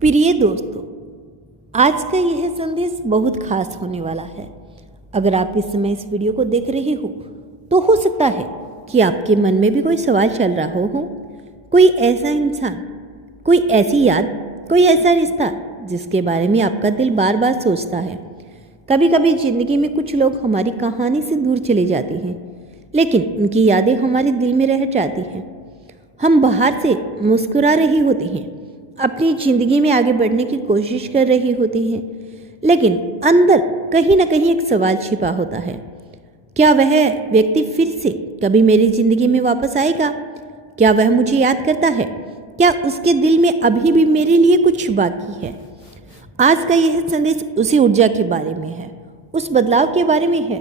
प्रिय दोस्तों, आज का यह संदेश बहुत खास होने वाला है। अगर आप इस समय इस वीडियो को देख रहे हो तो हो सकता है कि आपके मन में भी कोई सवाल चल रहा हो। कोई ऐसा इंसान, कोई ऐसी याद, कोई ऐसा रिश्ता जिसके बारे में आपका दिल बार बार सोचता है। कभी कभी जिंदगी में कुछ लोग हमारी कहानी से दूर चले जाते हैं, लेकिन उनकी यादें हमारे दिल में रह जाती हैं। हम बाहर से मुस्कुरा रही होती हैं, अपनी जिंदगी में आगे बढ़ने की कोशिश कर रही होती हैं, लेकिन अंदर कहीं ना कहीं एक सवाल छिपा होता है। क्या वह व्यक्ति फिर से कभी मेरी जिंदगी में वापस आएगा? क्या वह मुझे याद करता है? क्या उसके दिल में अभी भी मेरे लिए कुछ बाकी है? आज का यह संदेश उसी ऊर्जा के बारे में है, उस बदलाव के बारे में है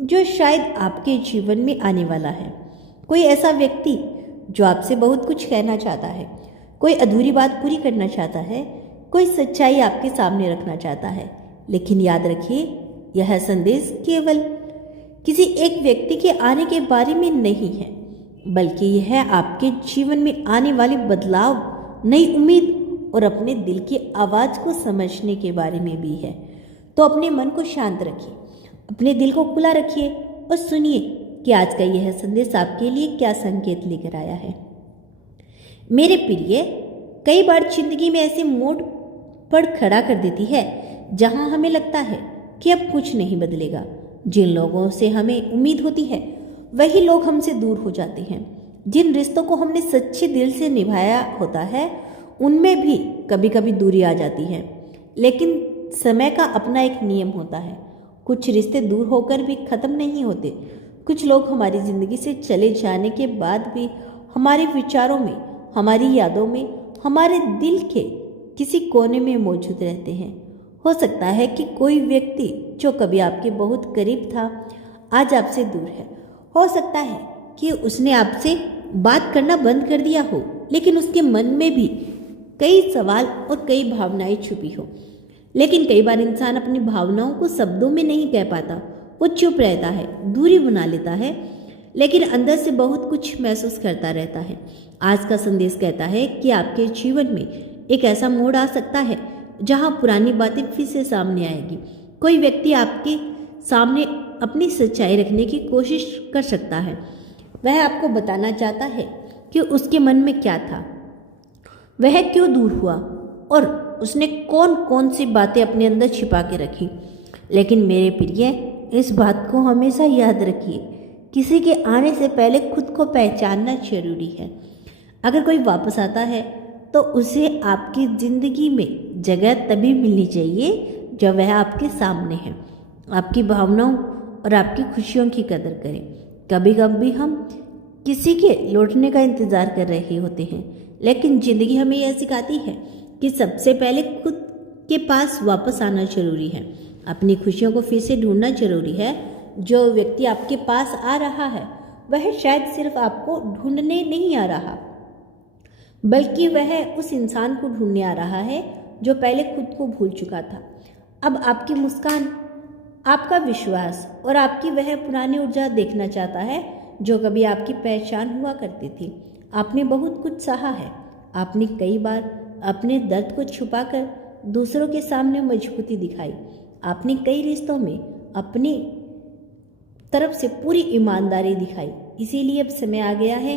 जो शायद आपके जीवन में आने वाला है। कोई ऐसा व्यक्ति जो आपसे बहुत कुछ कहना चाहता है, कोई अधूरी बात पूरी करना चाहता है, कोई सच्चाई आपके सामने रखना चाहता है। लेकिन याद रखिए, यह संदेश केवल किसी एक व्यक्ति के आने के बारे में नहीं है, बल्कि यह आपके जीवन में आने वाले बदलाव, नई उम्मीद और अपने दिल की आवाज़ को समझने के बारे में भी है। तो अपने मन को शांत रखिए, अपने दिल को खुला रखिए और सुनिए कि आज का यह संदेश आपके लिए क्या संकेत लेकर आया है। मेरे प्रिय, कई बार जिंदगी में ऐसे मोड़ पर खड़ा कर देती है जहां हमें लगता है कि अब कुछ नहीं बदलेगा। जिन लोगों से हमें उम्मीद होती है वही लोग हमसे दूर हो जाते हैं। जिन रिश्तों को हमने सच्चे दिल से निभाया होता है उनमें भी कभी कभी दूरी आ जाती है। लेकिन समय का अपना एक नियम होता है। कुछ रिश्ते दूर होकर भी खत्म नहीं होते। कुछ लोग हमारी जिंदगी से चले जाने के बाद भी हमारे विचारों में, हमारी यादों में, हमारे दिल के किसी कोने में मौजूद रहते हैं। हो सकता है कि कोई व्यक्ति जो कभी आपके बहुत करीब था आज आपसे दूर है। हो सकता है कि उसने आपसे बात करना बंद कर दिया हो, लेकिन उसके मन में भी कई सवाल और कई भावनाएं छुपी हो। लेकिन कई बार इंसान अपनी भावनाओं को शब्दों में नहीं कह पाता। वो चुप रहता है, दूरी बना लेता है, लेकिन अंदर से बहुत कुछ महसूस करता रहता है। आज का संदेश कहता है कि आपके जीवन में एक ऐसा मोड़ आ सकता है जहां पुरानी बातें फिर से सामने आएगी। कोई व्यक्ति आपके सामने अपनी सच्चाई रखने की कोशिश कर सकता है। वह आपको बताना चाहता है कि उसके मन में क्या था, वह क्यों दूर हुआ और उसने कौन कौन सी बातें अपने अंदर छिपा के रखी। लेकिन मेरे प्रिय, इस बात को हमेशा याद रखिए, किसी के आने से पहले खुद को पहचानना जरूरी है। अगर कोई वापस आता है तो उसे आपकी ज़िंदगी में जगह तभी मिलनी चाहिए जब वह आपके सामने है। आपकी भावनाओं और आपकी खुशियों की कदर करें। कभी कभी हम किसी के लौटने का इंतज़ार कर रहे होते हैं, लेकिन ज़िंदगी हमें यह सिखाती है कि सबसे पहले खुद के पास वापस आना जरूरी है। अपनी खुशियों को फिर से ढूंढना जरूरी है। जो व्यक्ति आपके पास आ रहा है वह शायद सिर्फ आपको ढूंढने नहीं आ रहा, बल्कि वह उस इंसान को ढूंढने आ रहा है जो पहले खुद को भूल चुका था। अब आपकी मुस्कान, आपका विश्वास और आपकी वह पुरानी ऊर्जा देखना चाहता है जो कभी आपकी पहचान हुआ करती थी। आपने बहुत कुछ सहा है। आपने कई बार अपने दर्द को छुपाकर दूसरों के सामने मजबूती दिखाई। आपने कई रिश्तों में अपनी तरफ से पूरी ईमानदारी दिखाई। इसीलिए अब समय आ गया है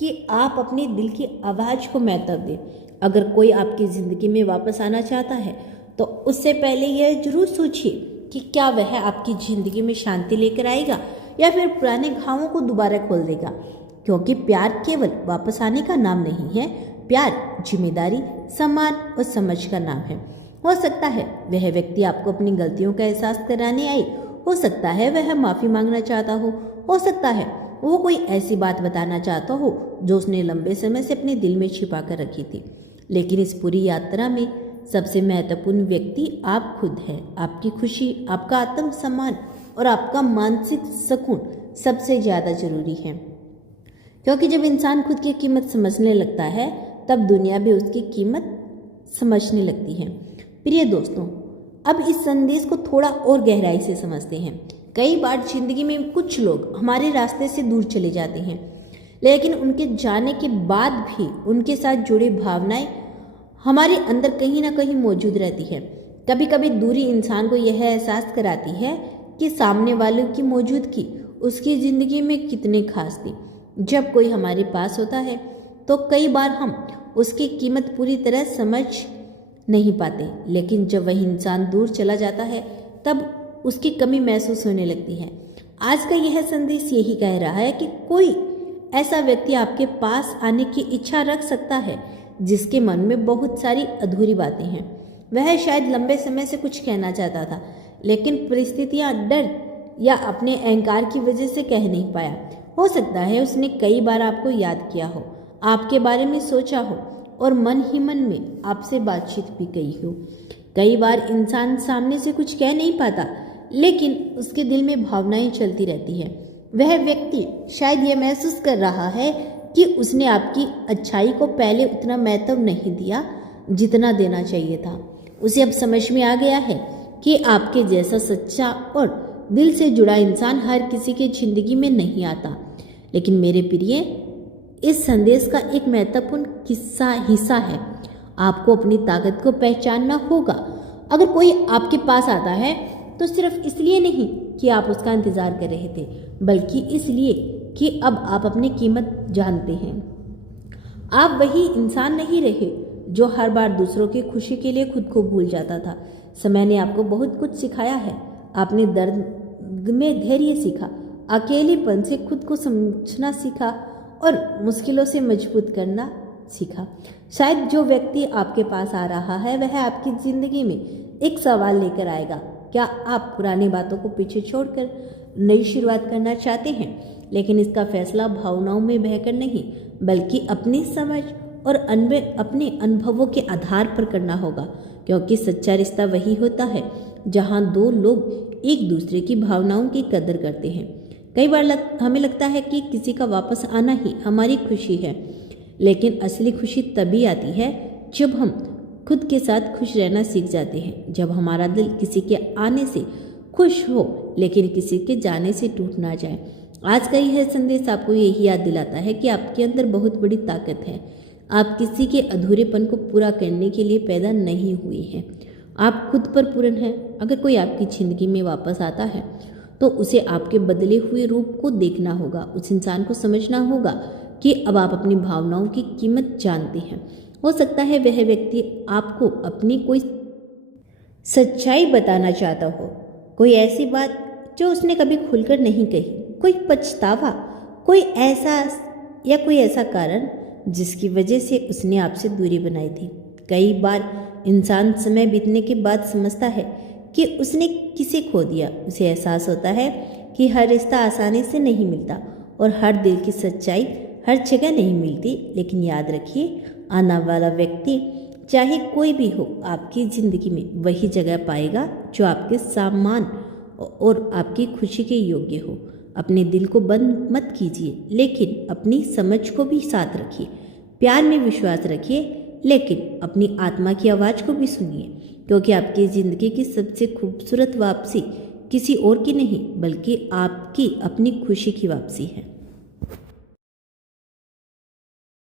कि आप अपने दिल की आवाज़ को महत्व दें। अगर कोई आपकी ज़िंदगी में वापस आना चाहता है तो उससे पहले यह जरूर सोचिए कि क्या वह आपकी ज़िंदगी में शांति लेकर आएगा या फिर पुराने घावों को दोबारा खोल देगा। क्योंकि प्यार केवल वापस आने का नाम नहीं है, प्यार जिम्मेदारी, सम्मान और समझ का नाम है। हो सकता है वह व्यक्ति आपको अपनी गलतियों का एहसास कराने आए। हो सकता है वह माफ़ी मांगना चाहता हो सकता है वो कोई ऐसी बात बताना चाहता हो जो उसने लंबे समय से अपने दिल में छिपा कर रखी थी। लेकिन इस पूरी यात्रा में सबसे महत्वपूर्ण व्यक्ति आप खुद हैं। आपकी खुशी, आपका आत्मसम्मान और आपका मानसिक सुकून सबसे ज़्यादा जरूरी है। क्योंकि जब इंसान खुद की कीमत समझने लगता है तब दुनिया भी उसकी कीमत समझने लगती है। प्रिय दोस्तों, अब इस संदेश को थोड़ा और गहराई से समझते हैं। कई बार जिंदगी में कुछ लोग हमारे रास्ते से दूर चले जाते हैं, लेकिन उनके जाने के बाद भी उनके साथ जुड़ी भावनाएं हमारे अंदर कहीं ना कहीं मौजूद रहती है। कभी कभी दूरी इंसान को यह एहसास कराती है कि सामने वालों की मौजूदगी उसकी ज़िंदगी में कितनी खास थी। जब कोई हमारे पास होता है तो कई बार हम उसकी कीमत पूरी तरह समझ नहीं पाते, लेकिन जब वही इंसान दूर चला जाता है तब उसकी कमी महसूस होने लगती है। आज का यह संदेश यही कह रहा है कि कोई ऐसा व्यक्ति आपके पास आने की इच्छा रख सकता है जिसके मन में बहुत सारी अधूरी बातें हैं। वह शायद लंबे समय से कुछ कहना चाहता था, लेकिन परिस्थितियां, डर या अपने अहंकार की वजह से कह नहीं पाया। हो सकता है उसने कई बार आपको याद किया हो, आपके बारे में सोचा हो और मन ही मन में आपसे बातचीत भी की हो। कई बार इंसान सामने से कुछ कह नहीं पाता, लेकिन उसके दिल में भावनाएं चलती रहती है। वह व्यक्ति शायद यह महसूस कर रहा है कि उसने आपकी अच्छाई को पहले उतना महत्व नहीं दिया जितना देना चाहिए था। उसे अब समझ में आ गया है कि आपके जैसा सच्चा और दिल से जुड़ा इंसान हर किसी की जिंदगी में नहीं आता। लेकिन मेरे प्रिय, इस संदेश का एक महत्वपूर्ण हिस्सा है, आपको अपनी ताकत को पहचानना होगा। अगर कोई आपके पास आता है तो सिर्फ इसलिए नहीं कि आप उसका इंतजार कर रहे थे, बल्कि इसलिए कि अब आप अपनी कीमत जानते हैं। आप वही इंसान नहीं रहे जो हर बार दूसरों की खुशी के लिए खुद को भूल जाता था। समय ने आपको बहुत कुछ सिखाया है। आपने दर्द में धैर्य सीखा, अकेलेपन से खुद को समझना सीखा और मुश्किलों से मजबूत करना सीखा। शायद जो व्यक्ति आपके पास आ रहा है वह आपकी जिंदगी में एक सवाल लेकर आएगा। क्या आप पुरानी बातों को पीछे छोड़कर नई शुरुआत करना चाहते हैं? लेकिन इसका फैसला भावनाओं में बहकर नहीं, बल्कि अपनी समझ और अपने अनुभवों के आधार पर करना होगा, क्योंकि सच्चा रिश्ता वही होता है जहां दो लोग एक दूसरे की भावनाओं की कदर करते हैं। कई बार हमें लगता है कि किसी का वापस आना ही हमारी खुशी है, लेकिन असली खुशी तभी आती है जब हम खुद के साथ खुश रहना सीख जाते हैं। जब हमारा दिल किसी के आने से खुश हो, लेकिन किसी के जाने से टूट ना जाए। आज का यह संदेश आपको यही याद दिलाता है कि आपके अंदर बहुत बड़ी ताकत है। आप किसी के अधूरेपन को पूरा करने के लिए पैदा नहीं हुए हैं, आप खुद पर पूर्ण हैं। अगर कोई आपकी जिंदगी में वापस आता है तो उसे आपके बदले हुए रूप को देखना होगा। उस इंसान को समझना होगा कि अब आप अपनी भावनाओं की कीमत जानते हैं। हो सकता है वह व्यक्ति आपको अपनी कोई सच्चाई बताना चाहता हो, कोई ऐसी बात जो उसने कभी खुलकर नहीं कही, कोई पछतावा, कोई एहसास या कोई ऐसा कारण जिसकी वजह से उसने आपसे दूरी बनाई थी। कई बार इंसान समय बीतने के बाद समझता है कि उसने किसे खो दिया। उसे एहसास होता है कि हर रिश्ता आसानी से नहीं मिलता और हर दिल की सच्चाई हर जगह नहीं मिलती। लेकिन याद रखिए, आने वाला व्यक्ति चाहे कोई भी हो, आपकी ज़िंदगी में वही जगह पाएगा जो आपके सम्मान और आपकी खुशी के योग्य हो। अपने दिल को बंद मत कीजिए, लेकिन अपनी समझ को भी साथ रखिए। प्यार में विश्वास रखिए, लेकिन अपनी आत्मा की आवाज़ को भी सुनिए, क्योंकि आपकी ज़िंदगी की सबसे खूबसूरत वापसी किसी और की नहीं, बल्कि आपकी अपनी खुशी की वापसी है।